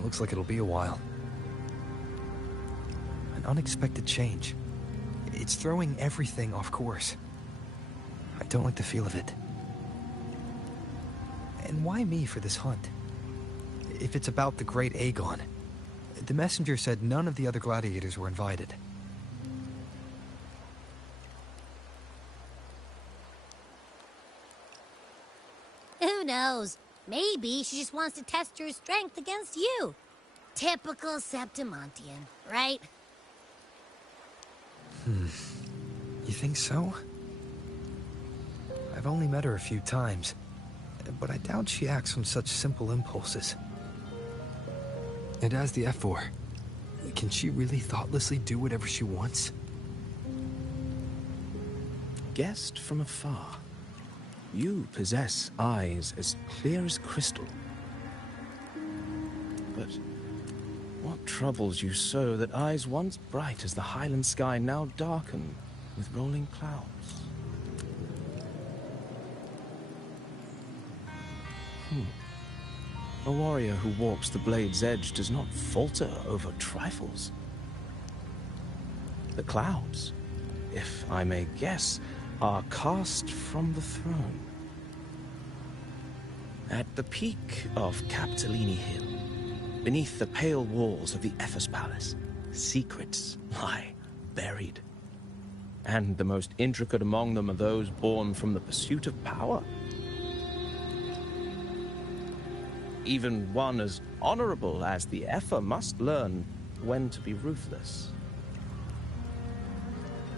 It looks like it'll be a while. An unexpected change. It's throwing everything off course. I don't like the feel of it. And why me for this hunt? If it's about the great Aegon, the messenger said none of the other gladiators were invited. Who knows? Maybe she just wants to test her strength against you. Typical Septimontian, right? You think so? I've only met her a few times, but I doubt she acts on such simple impulses. And as the F4, can she really thoughtlessly do whatever she wants? Guessed from afar, you possess eyes as clear as crystal. But what troubles you so that eyes once bright as the highland sky now darken with rolling clouds? A warrior who walks the blade's edge does not falter over trifles. The clouds, if I may guess, are cast from the throne. At the peak of Capitolini Hill, beneath the pale walls of the Ephes Palace, secrets lie buried. And the most intricate among them are those born from the pursuit of power. Even one as honorable as the Epher must learn when to be ruthless.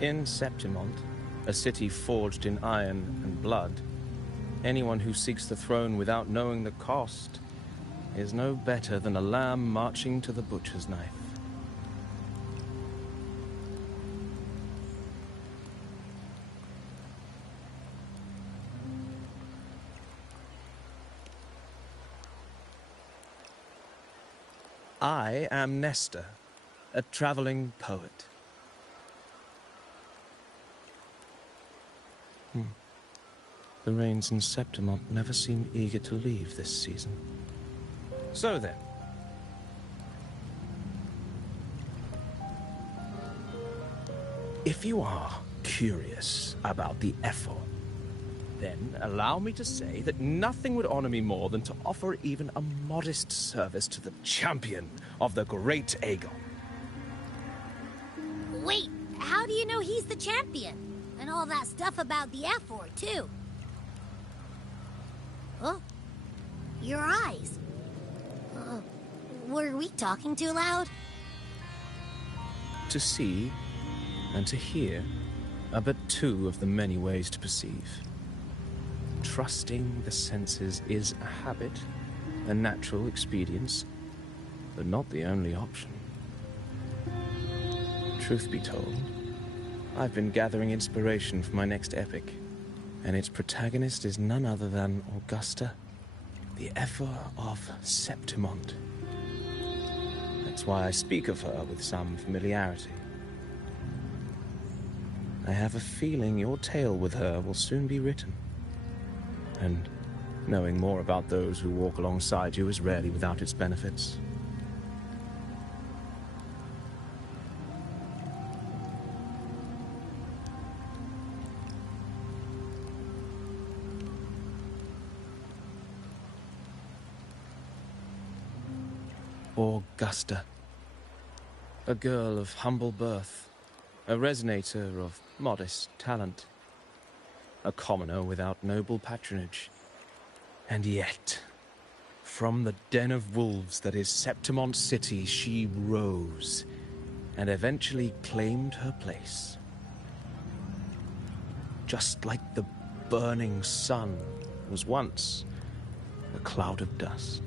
In Septimont, a city forged in iron and blood, anyone who seeks the throne without knowing the cost is no better than a lamb marching to the butcher's knife. I am Nestor, a traveling poet. The rains in Septimont never seem eager to leave this season. So then. If you are curious about the Epher, then allow me to say that nothing would honor me more than to offer even a modest service to the champion of the great Aegon. Wait, how do you know he's the champion? And all that stuff about the F4, too. Oh, your eyes. Were we talking too loud? To see and to hear are but two of the many ways to perceive. Trusting the senses is a habit, a natural expedience, but not the only option. Truth be told, I've been gathering inspiration for my next epic, and its protagonist is none other than Augusta, the Epher of Septimont. That's why I speak of her with some familiarity. I have a feeling your tale with her will soon be written. And knowing more about those who walk alongside you is rarely without its benefits. Augusta, a girl of humble birth, a resonator of modest talent, a commoner without noble patronage. And yet, from the den of wolves that is Septimont City, she rose and eventually claimed her place. Just like the burning sun was once a cloud of dust.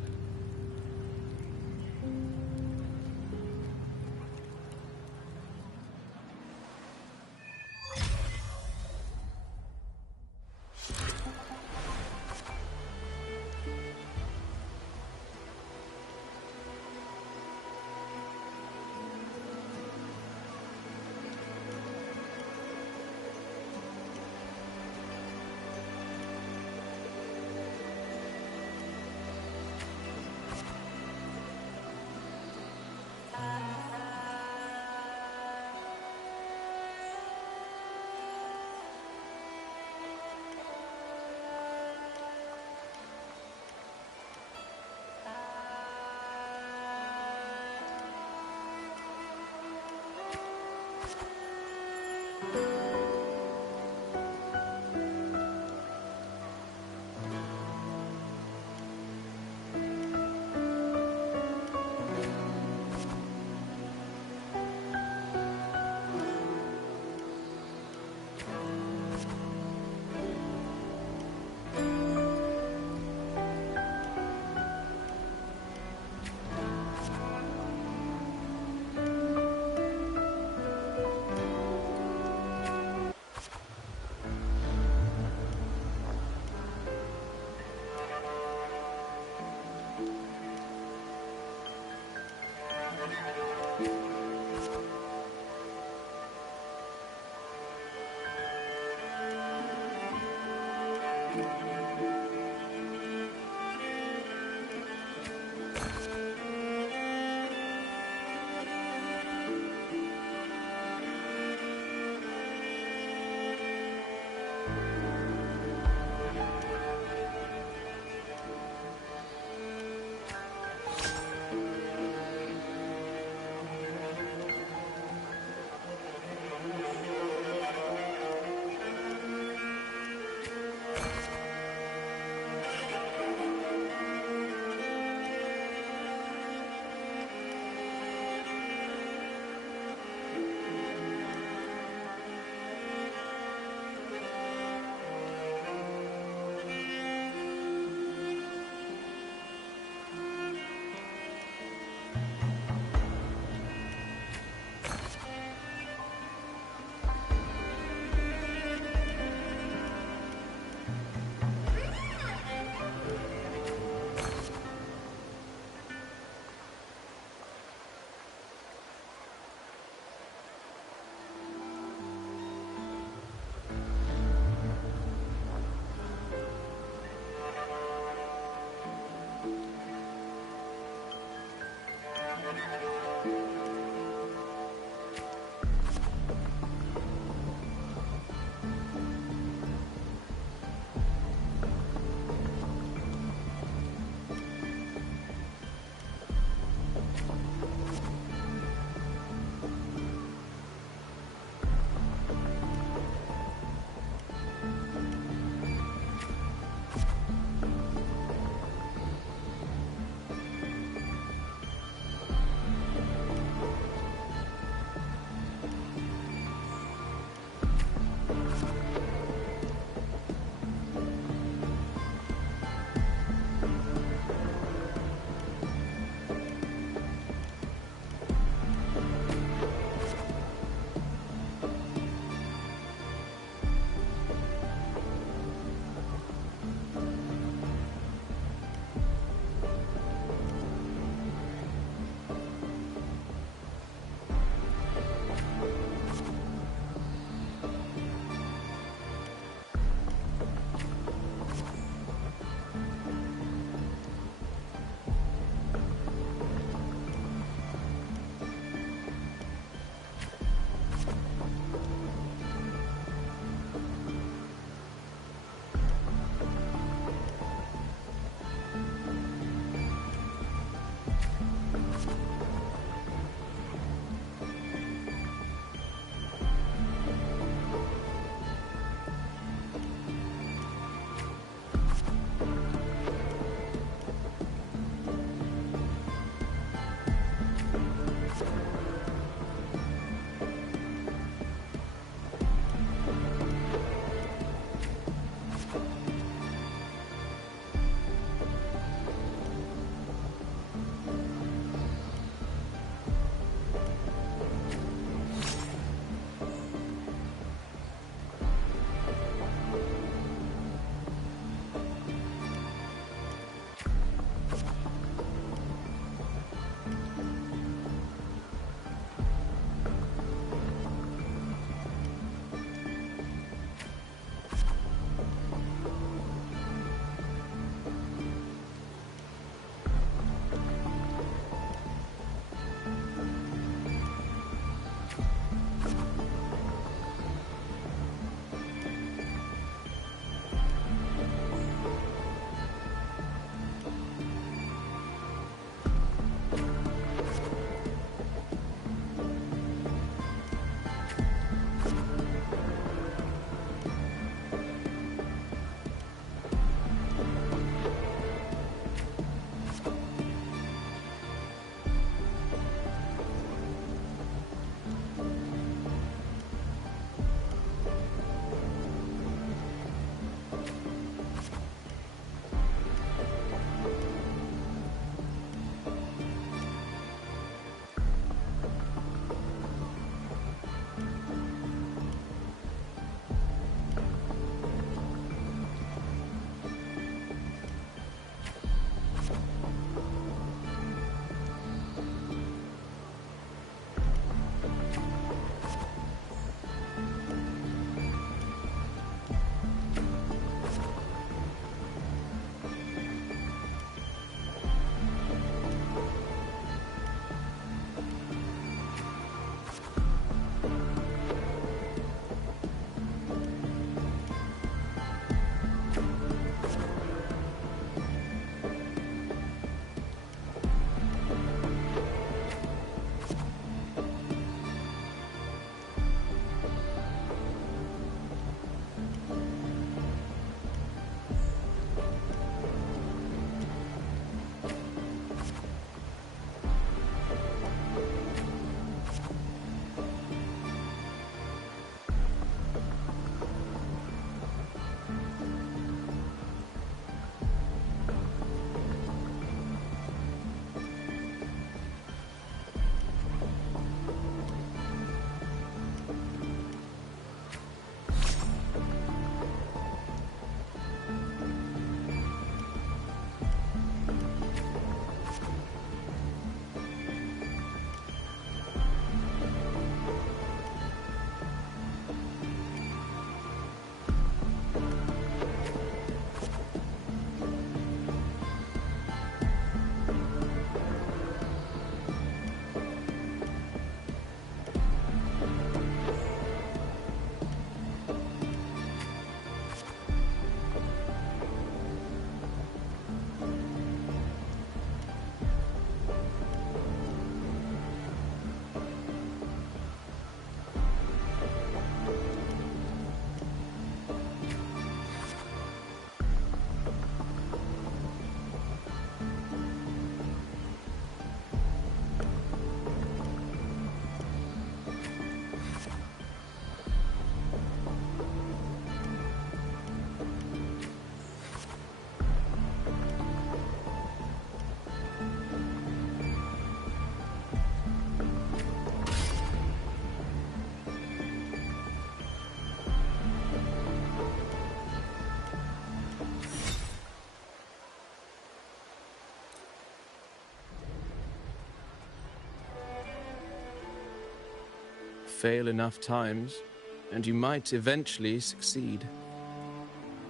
fail enough times, and you might eventually succeed.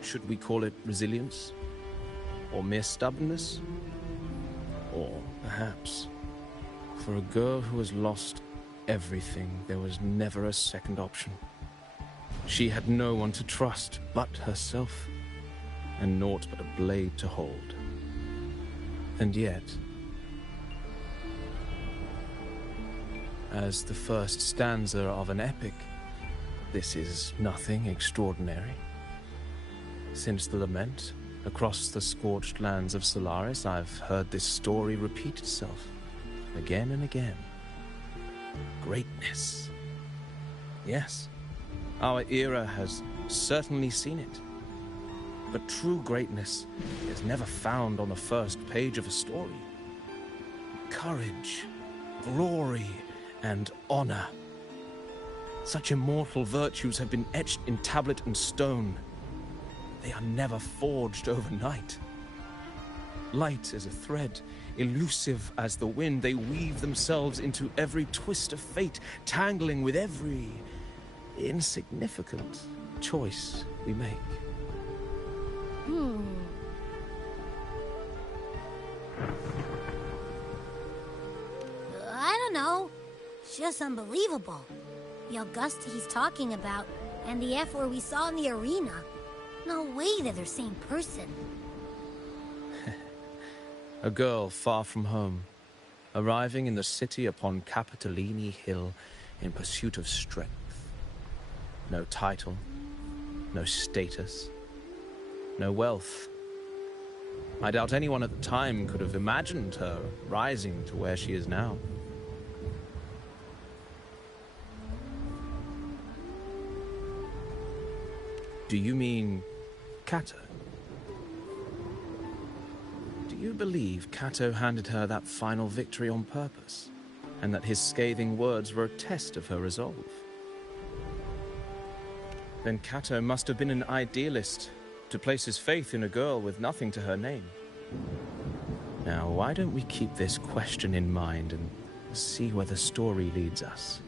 Should we call it resilience? Or mere stubbornness? Or perhaps, for a girl who has lost everything, there was never a second option. She had no one to trust but herself, and naught but a blade to hold. And yet, as the first stanza of an epic, this is nothing extraordinary. Since the lament, across the scorched lands of Solaris, I've heard this story repeat itself, again and again. Greatness. Yes, our era has certainly seen it. But true greatness is never found on the first page of a story. Courage, glory, and honor. Such immortal virtues have been etched in tablet and stone. They are never forged overnight. Light as a thread, elusive as the wind, they weave themselves into every twist of fate, tangling with every insignificant choice we make. I don't know. It's just unbelievable. The Augusta he's talking about, and the F-word we saw in the arena. No way they're the same person. A girl far from home, arriving in the city upon Capitolini Hill in pursuit of strength. No title, no status, no wealth. I doubt anyone at the time could have imagined her rising to where she is now. Do you mean Kato? Do you believe Kato handed her that final victory on purpose, and that his scathing words were a test of her resolve? Then Kato must have been an idealist, to place his faith in a girl with nothing to her name. Now, why don't we keep this question in mind and see where the story leads us?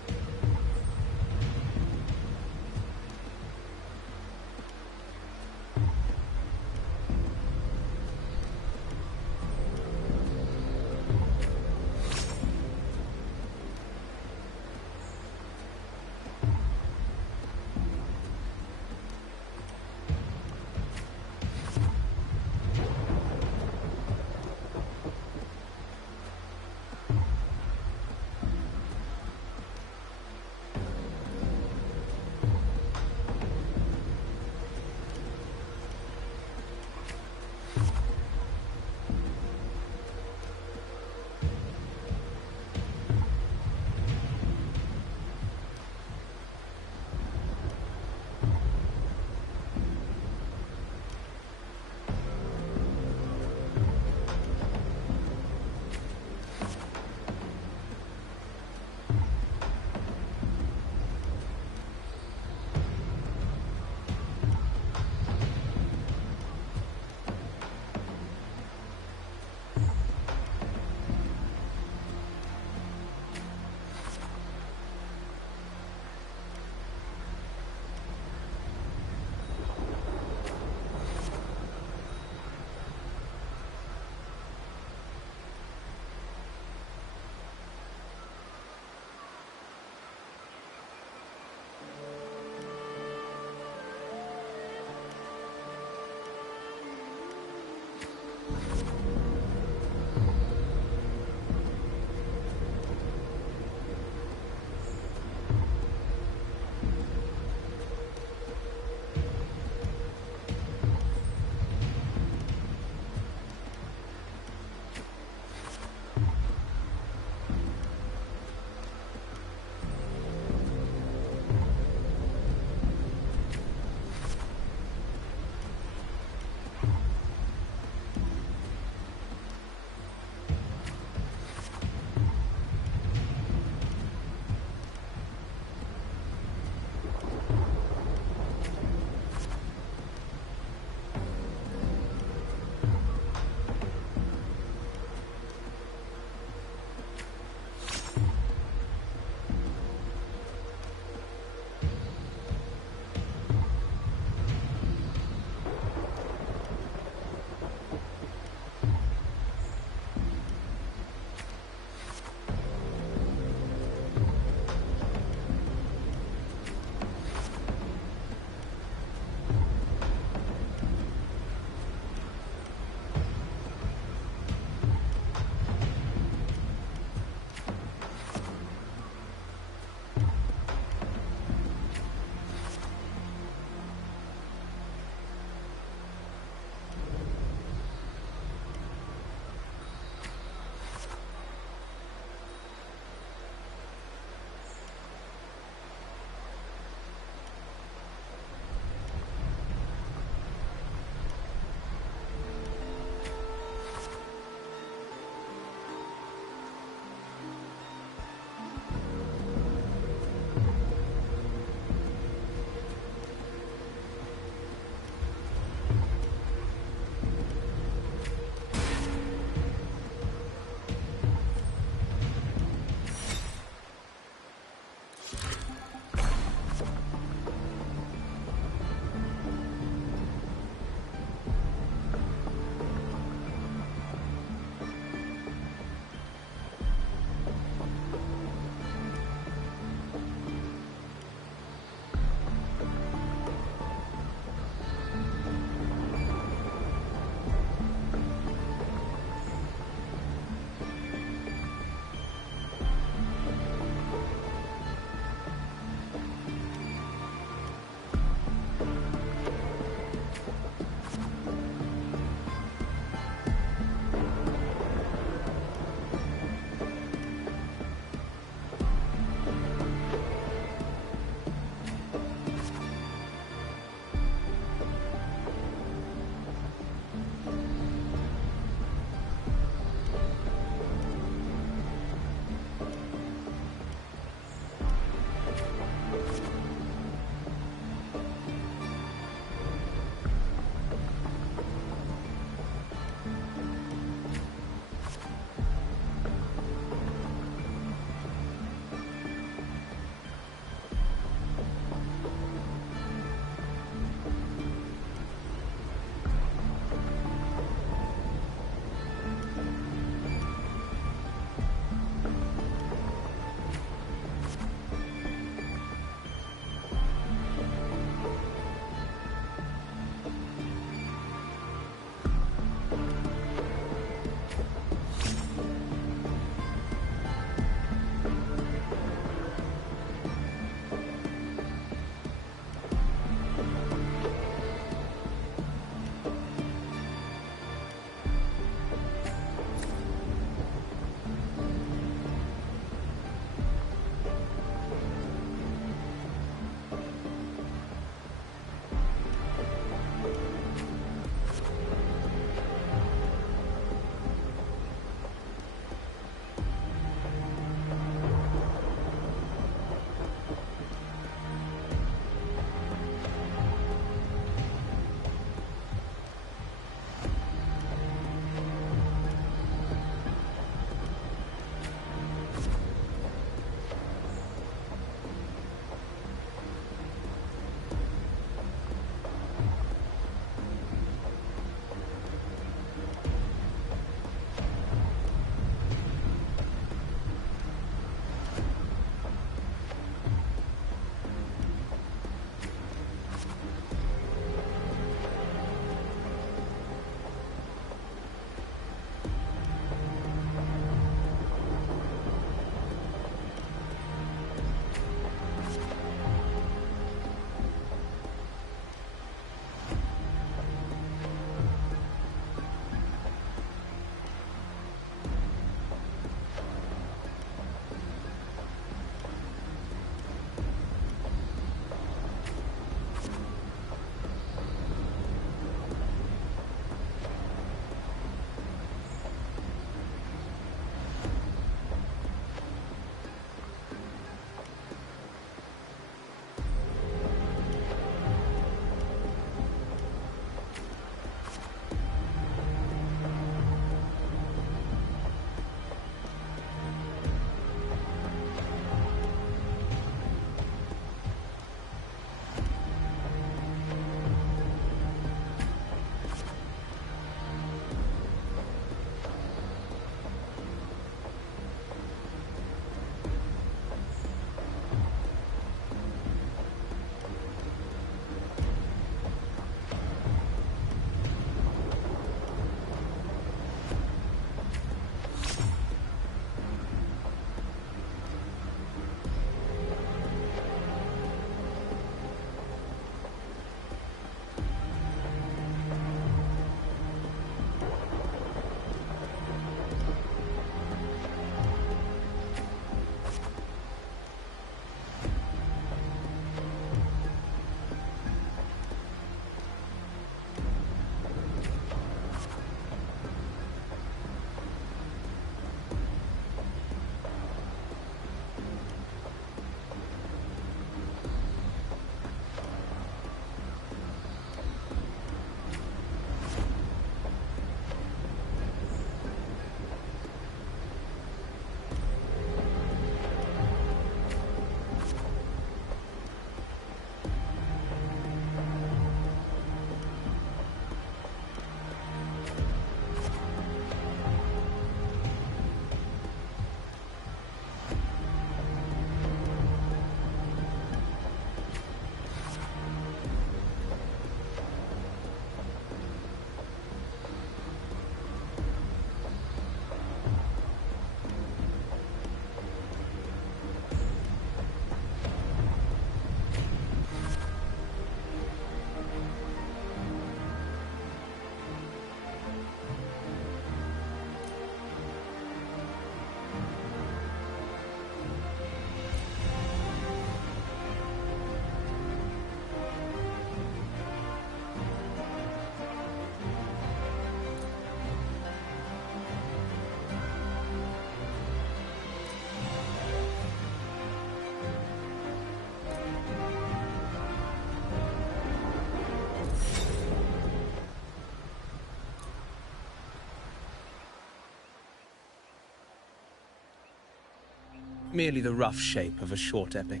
merely the rough shape of a short epic.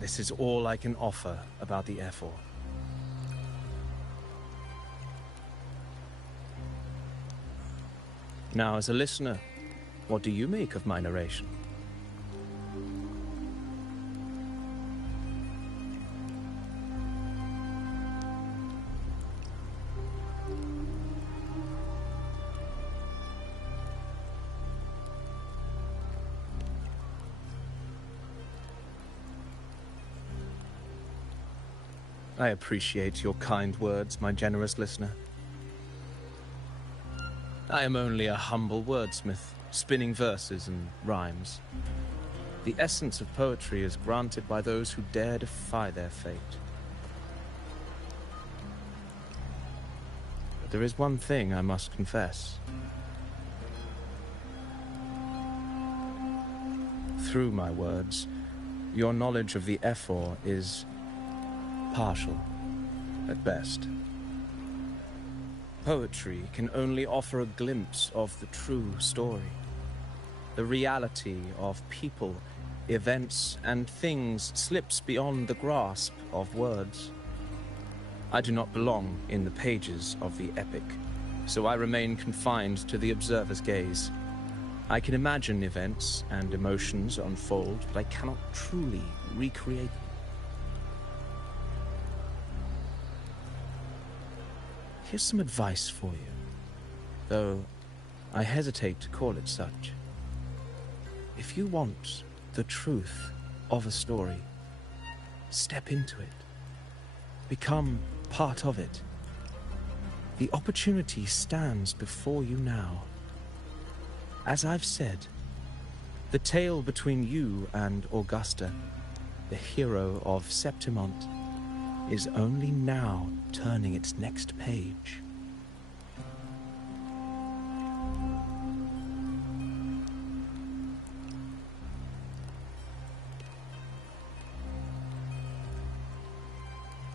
This is all I can offer about the foru. Now, as a listener, what do you make of my narration? I appreciate your kind words, my generous listener. I am only a humble wordsmith, spinning verses and rhymes. The essence of poetry is granted by those who dare defy their fate. But there is one thing I must confess. Through my words, your knowledge of the foru is partial, at best. Poetry can only offer a glimpse of the true story, the reality of people, events, and things slips beyond the grasp of words. I do not belong in the pages of the epic, so I remain confined to the observer's gaze. I can imagine events and emotions unfold, but I cannot truly recreate them. Here's some advice for you, though I hesitate to call it such. If you want the truth of a story, step into it. Become part of it. The opportunity stands before you now. As I've said, the tale between you and Augusta, the hero of Septimont, is only now turning its next page.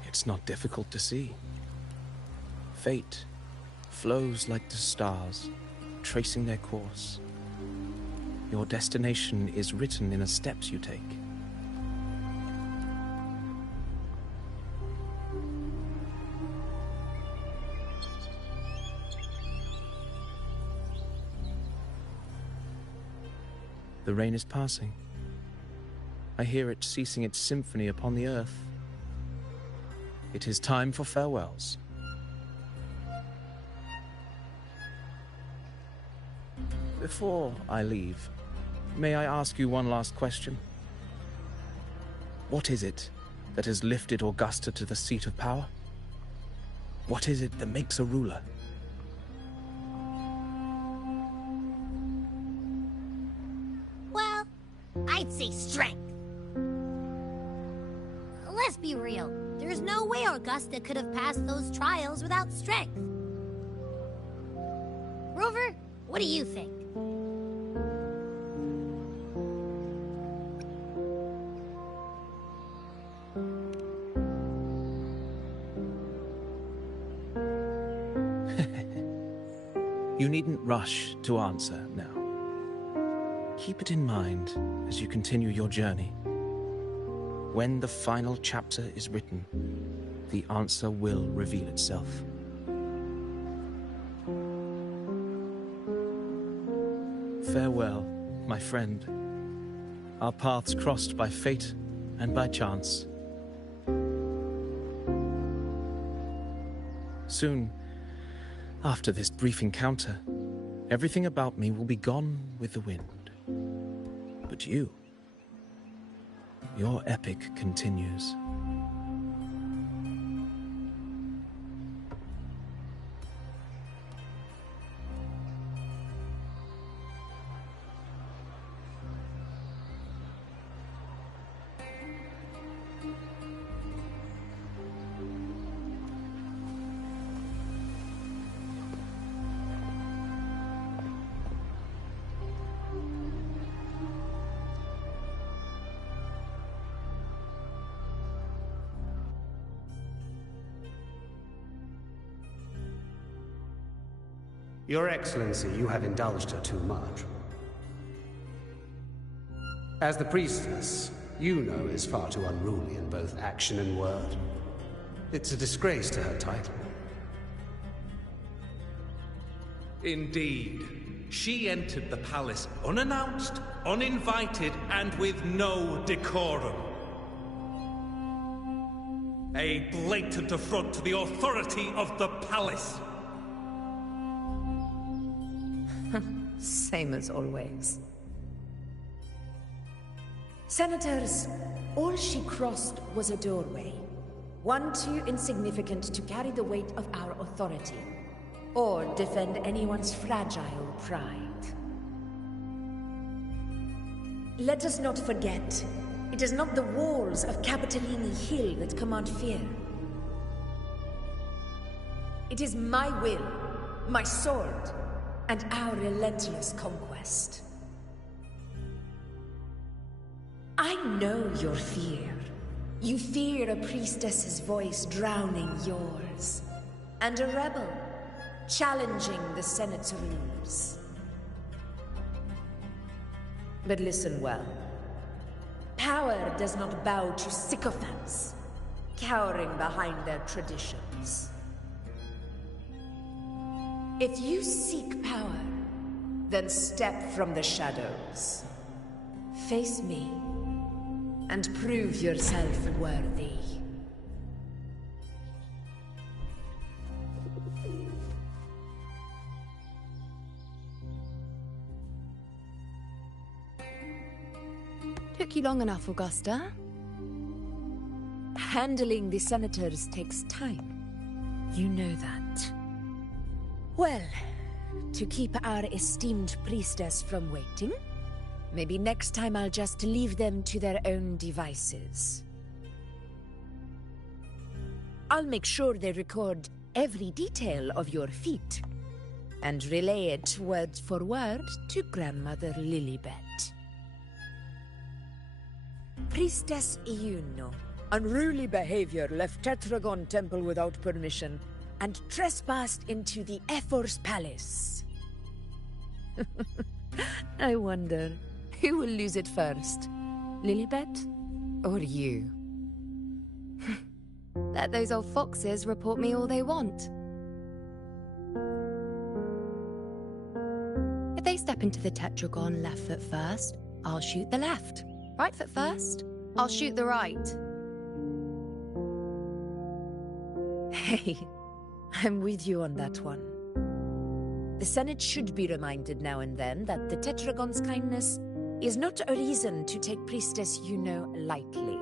It's not difficult to see. Fate flows like the stars, tracing their course. Your destination is written in the steps you take. The rain is passing. I hear it ceasing its symphony upon the earth. It is time for farewells. Before I leave, may I ask you one last question? What is it that has lifted Augusta to the seat of power? What is it that makes a ruler? Well, I'd say strength. Let's be real. There's no way Augusta could have passed those trials without strength. Rover, what do you think? You needn't rush to answer now. Keep it in mind as you continue your journey. When the final chapter is written, the answer will reveal itself. Farewell, my friend. Our paths crossed by fate and by chance. Soon, after this brief encounter, everything about me will be gone with the wind. But you, your epic continues. Your Excellency, you have indulged her too much. As the priestess, Yuno is far too unruly in both action and word. It's a disgrace to her title. Indeed. She entered the palace unannounced, uninvited, and with no decorum. A blatant affront to the authority of the palace. Same as always. Senators, all she crossed was a doorway. One too insignificant to carry the weight of our authority, or defend anyone's fragile pride. Let us not forget, it is not the walls of Capitolini Hill that command fear. It is my will, my sword, and our relentless conquest. I know your fear. You fear a priestess's voice drowning yours, and a rebel challenging the Senate's rules. But listen well. Power does not bow to sycophants, cowering behind their traditions. If you seek power, then step from the shadows. Face me, and prove yourself worthy. Took you long enough, Augusta. Handling the senators takes time. You know that. Well, to keep our esteemed priestess from waiting, maybe next time I'll just leave them to their own devices. I'll make sure they record every detail of your feat, and relay it word for word to Grandmother Lilibet. Priestess Yuno. Unruly behavior left Tetragon Temple without permission, and trespassed into the Ephor's palace. I wonder, who will lose it first? Lilibet or you? Let those old foxes report me all they want. If they step into the Tetragon left foot first, I'll shoot the left. Right foot first, I'll shoot the right. Hey, I'm with you on that one. The Senate should be reminded now and then that the Tetragon's kindness is not a reason to take Priestess Yuno lightly.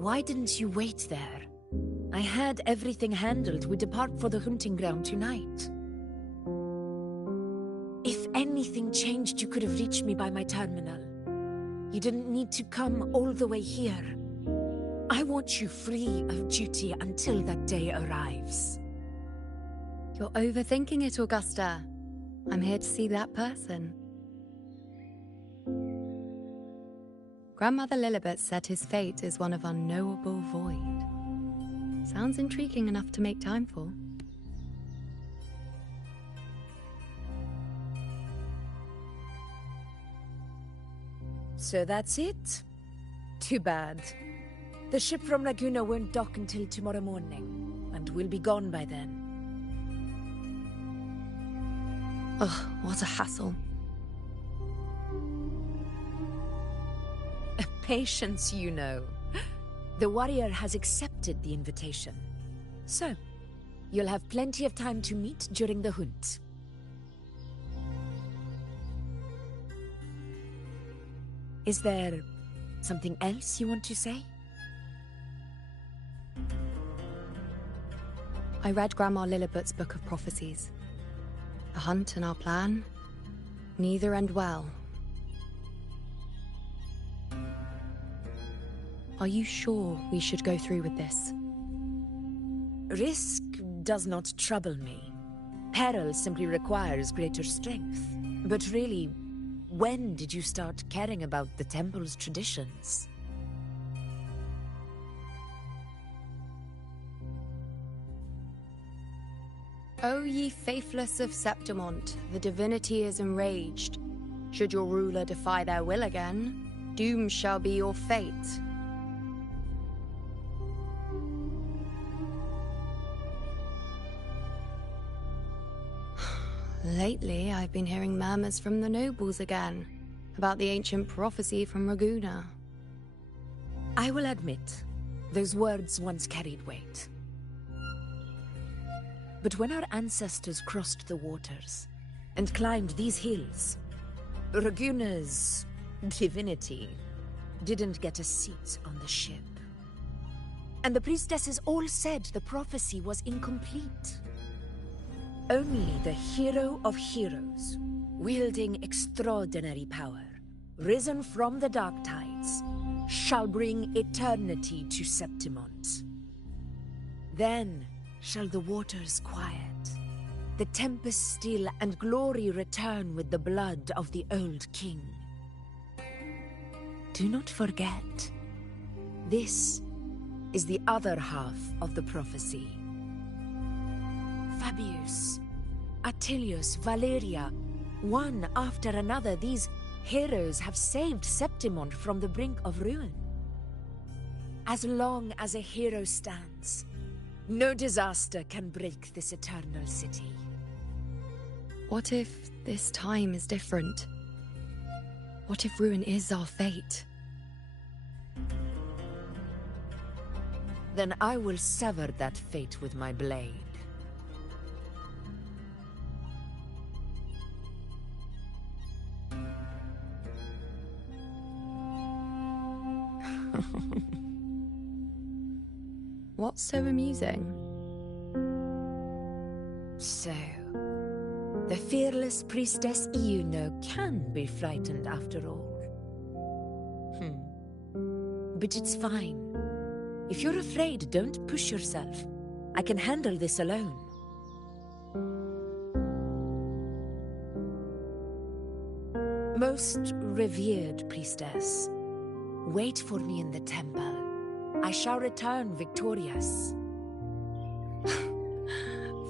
Why didn't you wait there? I had everything handled. We depart for the hunting ground tonight. If anything changed, you could have reached me by my terminal. You didn't need to come all the way here. I want you free of duty until that day arrives. You're overthinking it, Augusta. I'm here to see that person. Grandmother Lilibet said his fate is one of unknowable void. Sounds intriguing enough to make time for. So that's it? Too bad. The ship from Laguna won't dock until tomorrow morning, and we'll be gone by then. Ugh, what a hassle. Patience, you know. The warrior has accepted the invitation. So, you'll have plenty of time to meet during the hunt. Is there something else you want to say? I read Grandma Lilibet's Book of Prophecies. The hunt and our plan, neither end well. Are you sure we should go through with this? Risk does not trouble me. Peril simply requires greater strength. But really, when did you start caring about the temple's traditions? O ye faithless of Septimont, the divinity is enraged. Should your ruler defy their will again, doom shall be your fate. Lately, I've been hearing murmurs from the nobles again, about the ancient prophecy from Raguna. I will admit, those words once carried weight. But when our ancestors crossed the waters and climbed these hills, Raguna's divinity didn't get a seat on the ship. And the priestesses all said the prophecy was incomplete. Only the hero of heroes, wielding extraordinary power, risen from the dark tides, shall bring eternity to Septimont. Then shall the waters quiet, the tempest still, and glory return with the blood of the old king. Do not forget, this is the other half of the prophecy. Fabius, Attilius, Valeria, one after another, these heroes have saved Septimont from the brink of ruin. As long as a hero stands, no disaster can break this eternal city. What if this time is different? What if ruin is our fate? Then I will sever that fate with my blade. What's so amusing? So, the fearless priestess Iuno can be frightened after all. But it's fine. If you're afraid, don't push yourself. I can handle this alone. Most revered priestess, wait for me in the temple. I shall return victorious.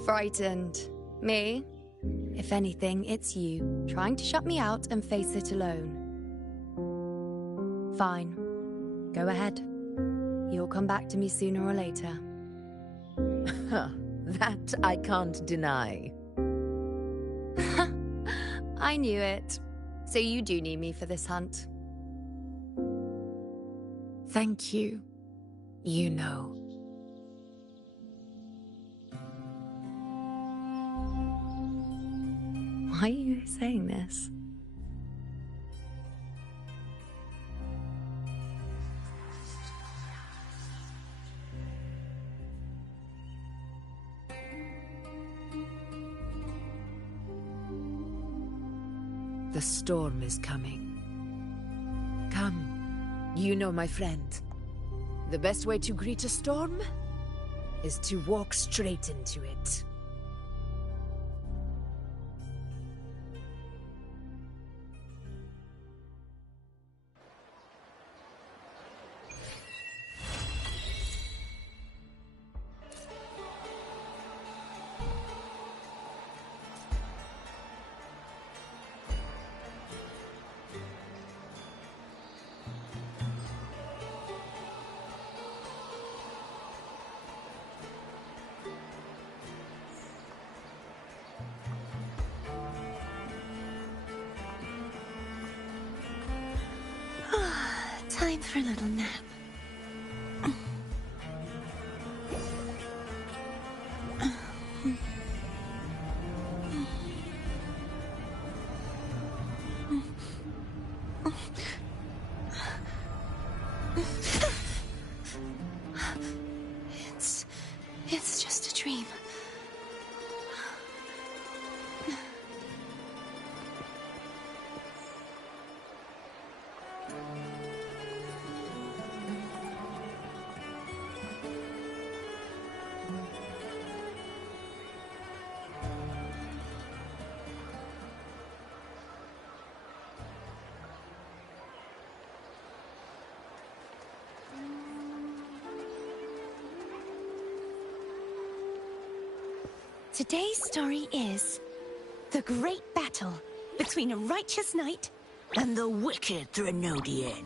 Frightened. Me? If anything, it's you, trying to shut me out and face it alone. Fine. Go ahead. You'll come back to me sooner or later. That I can't deny. I knew it. So you do need me for this hunt. Thank you. You know. Why are you saying this? The storm is coming. Come, you know my friend. The best way to greet a storm is to walk straight into it. Time for a little nap. It's just a dream. Today's story is the great battle between a righteous knight and the wicked Threnodian.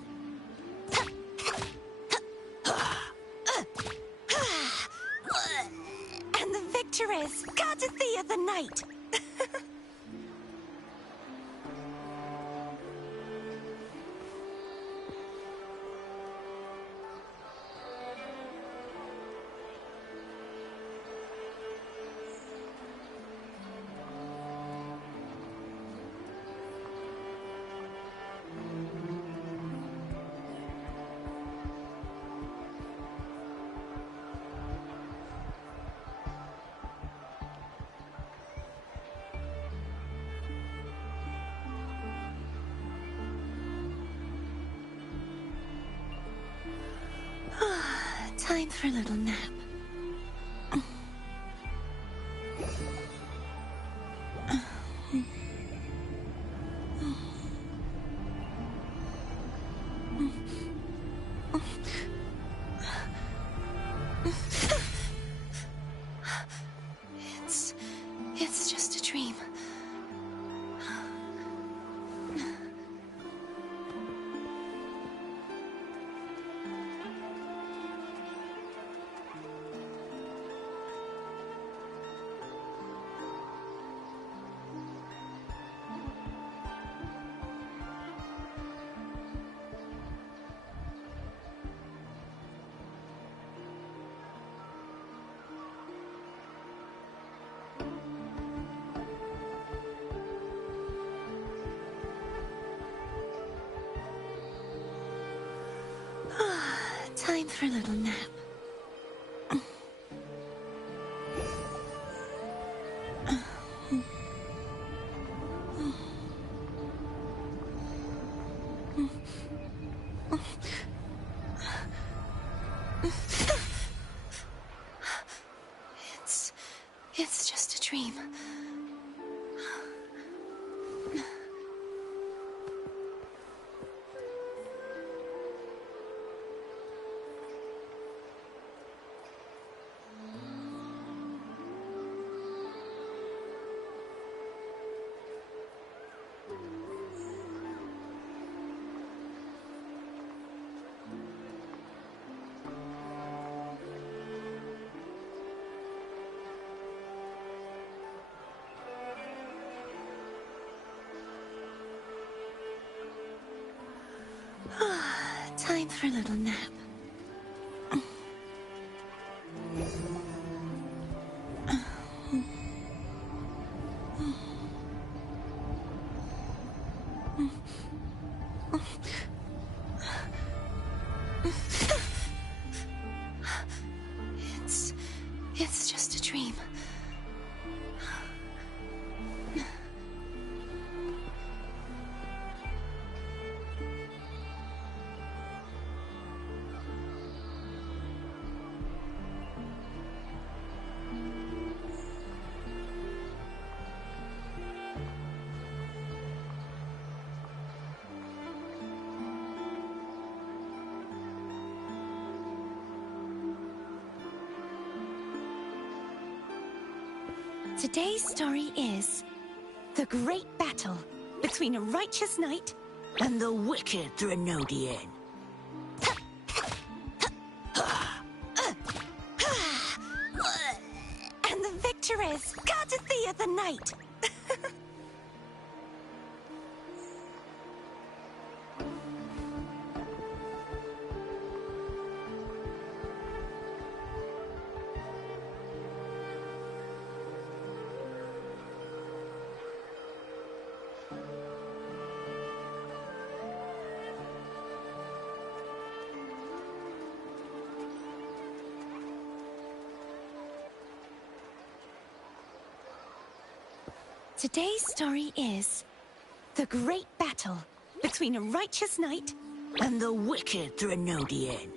And the victor is Cardathea the Knight. Time for a little nap. It's just a dream. Time for a little nap. It's just a dream. Time for a little nap. It's just a dream. Today's story is the great battle between a righteous knight and the wicked Threnodian. And the victor is Cardathea the Knight. Today's story is the great battle between a righteous knight and the wicked Threnodian.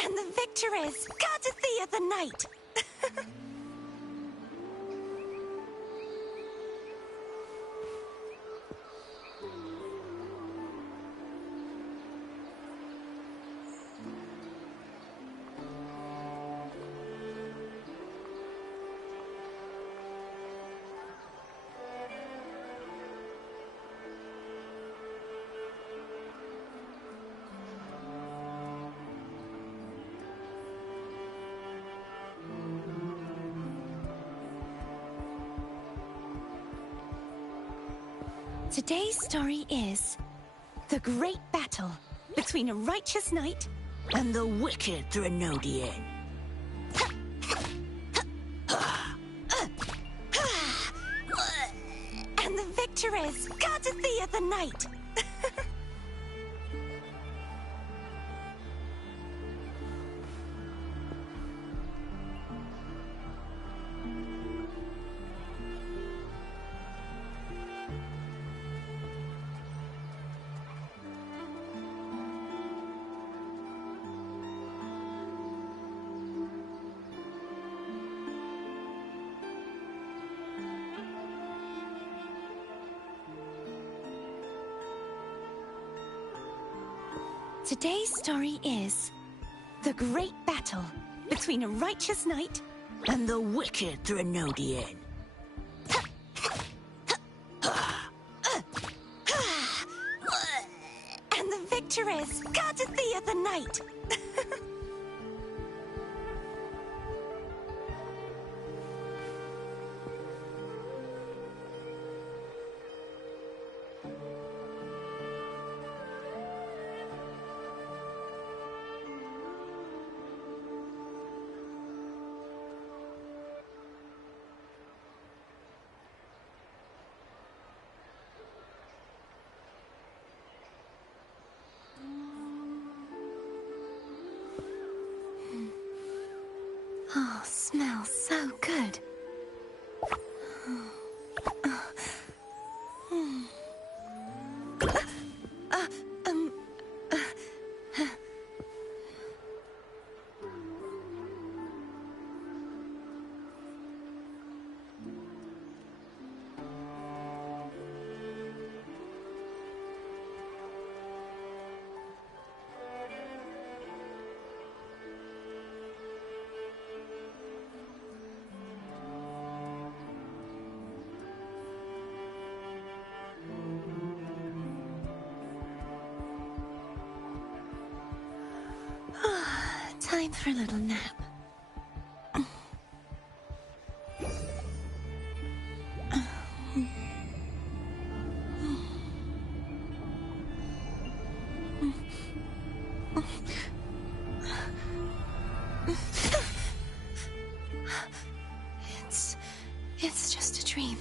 And the victor is Cardathea the Knight. Today's story is the great battle between a righteous knight and the wicked Threnodian. And the victor is Gardathea the Knight. Today's story is the great battle between a righteous knight and the wicked Threnodian. And the victor is Gardathea the Knight. Oh, smells so good. Time for a little nap. It's just a dream.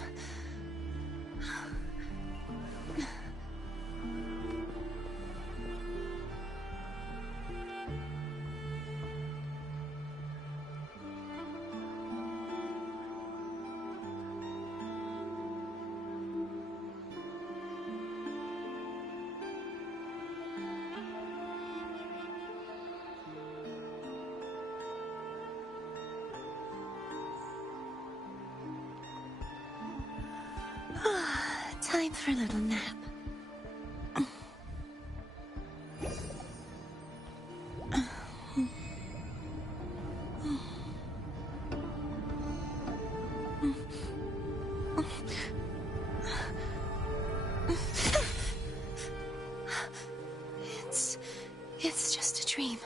Time for a little nap. It's just a dream.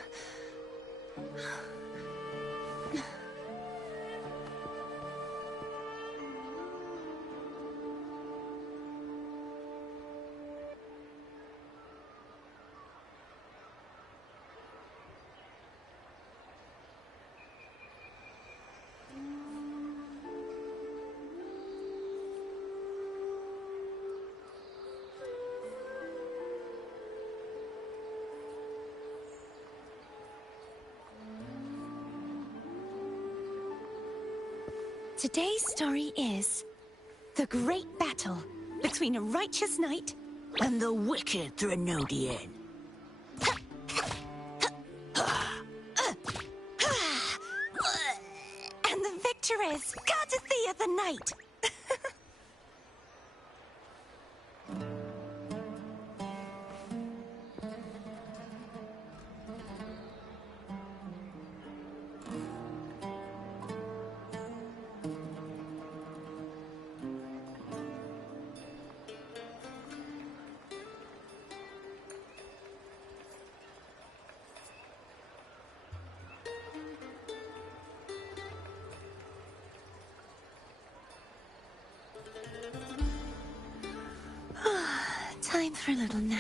Today's story is the great battle between a righteous knight and the wicked Threnodian. And the victor is Gardathea the Knight. Time for a little nap.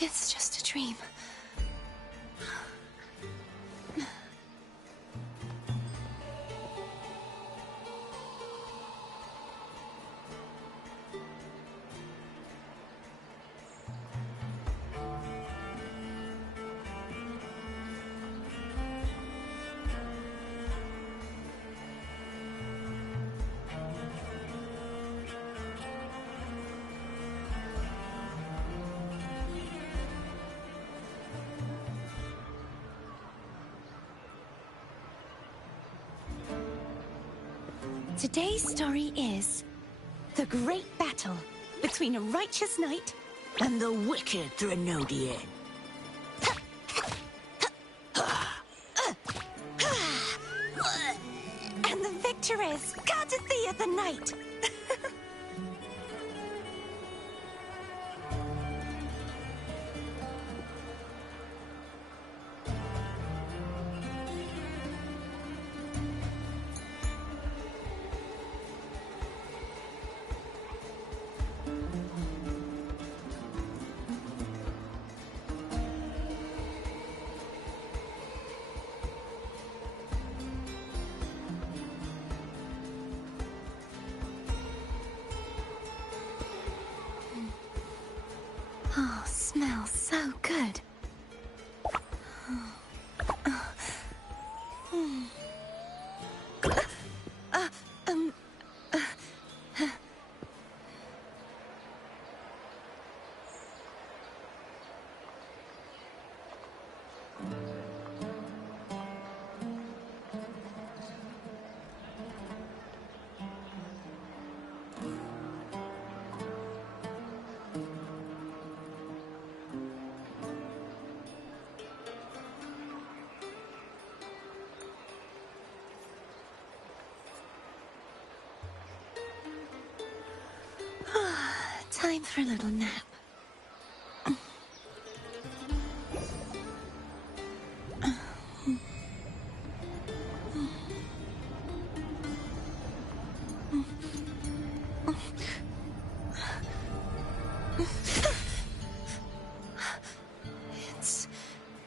It's just a dream. Today's story is the great battle between a righteous knight and the wicked Threnodian. And the victor is Gardathea the Knight. Oh, smells so good. Time for a little nap.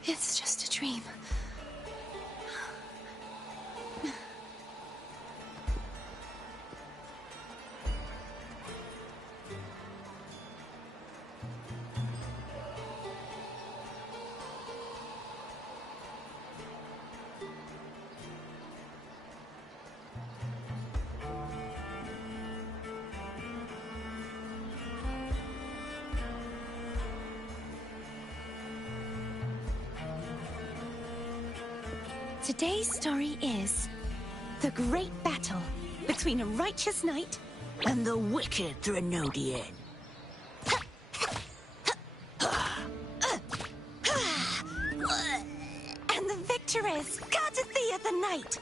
It's just a dream. Today's story is the great battle between a righteous knight and the wicked Threnodian. And the victor is Gardathea the Knight.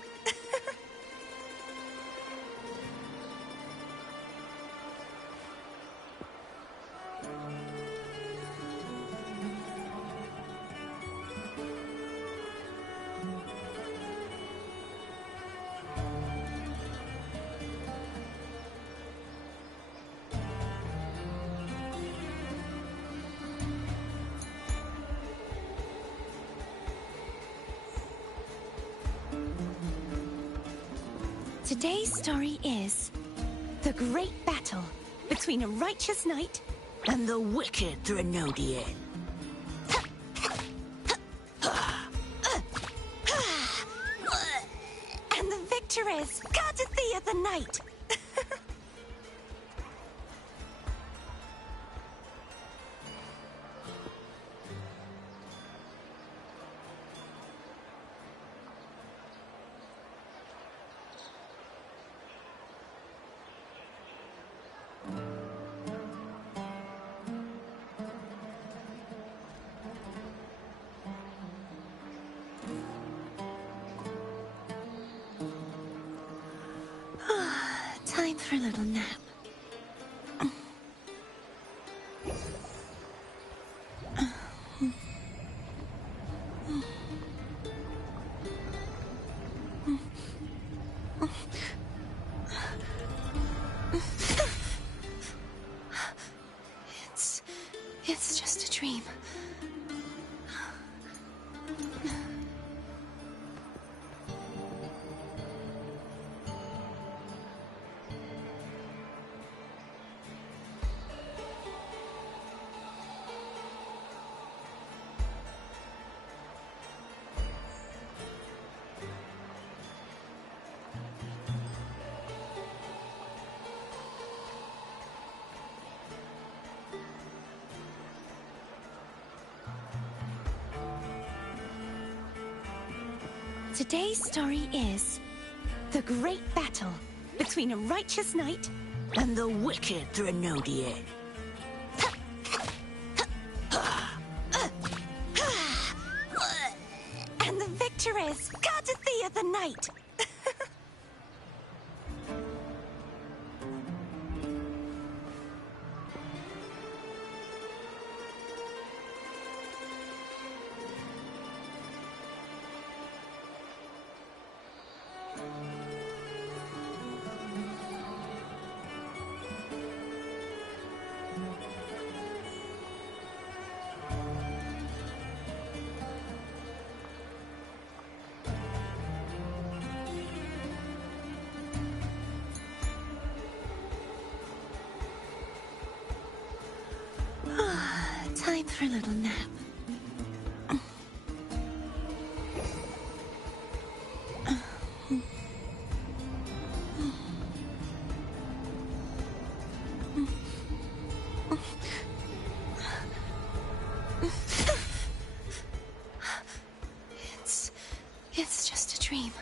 Today's story is the great battle between a righteous knight and the wicked Threnodian. And the victor is Gardathea the Knight. Time for a little nap. It's just a dream. Today's story is the great battle between a righteous knight and the wicked Threnodian. And the victor is Gardathea the Knight. Time for a little nap. It's just a dream.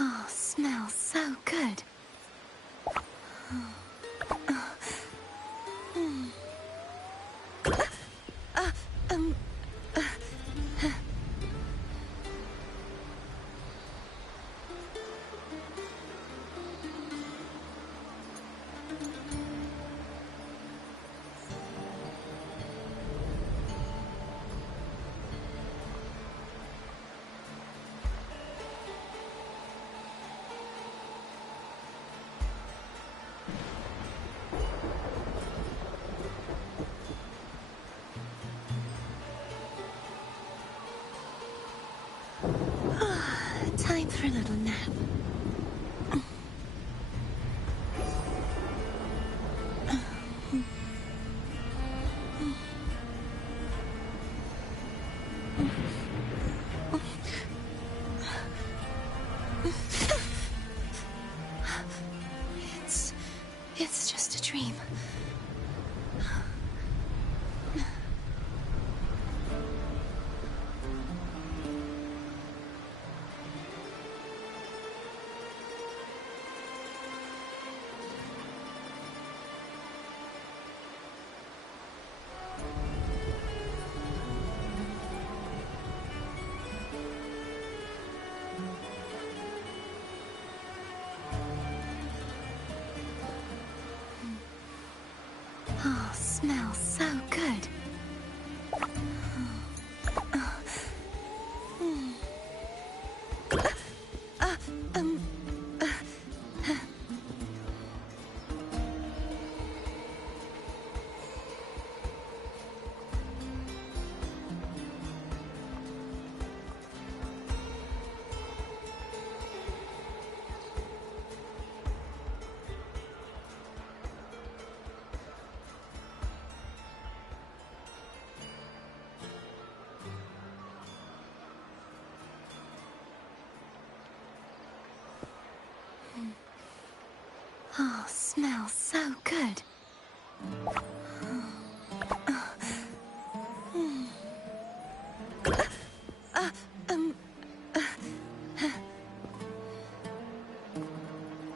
Oh, smells so good. Time for a little nap. It's just a dream. Oh, smells so good. Oh, smells so good.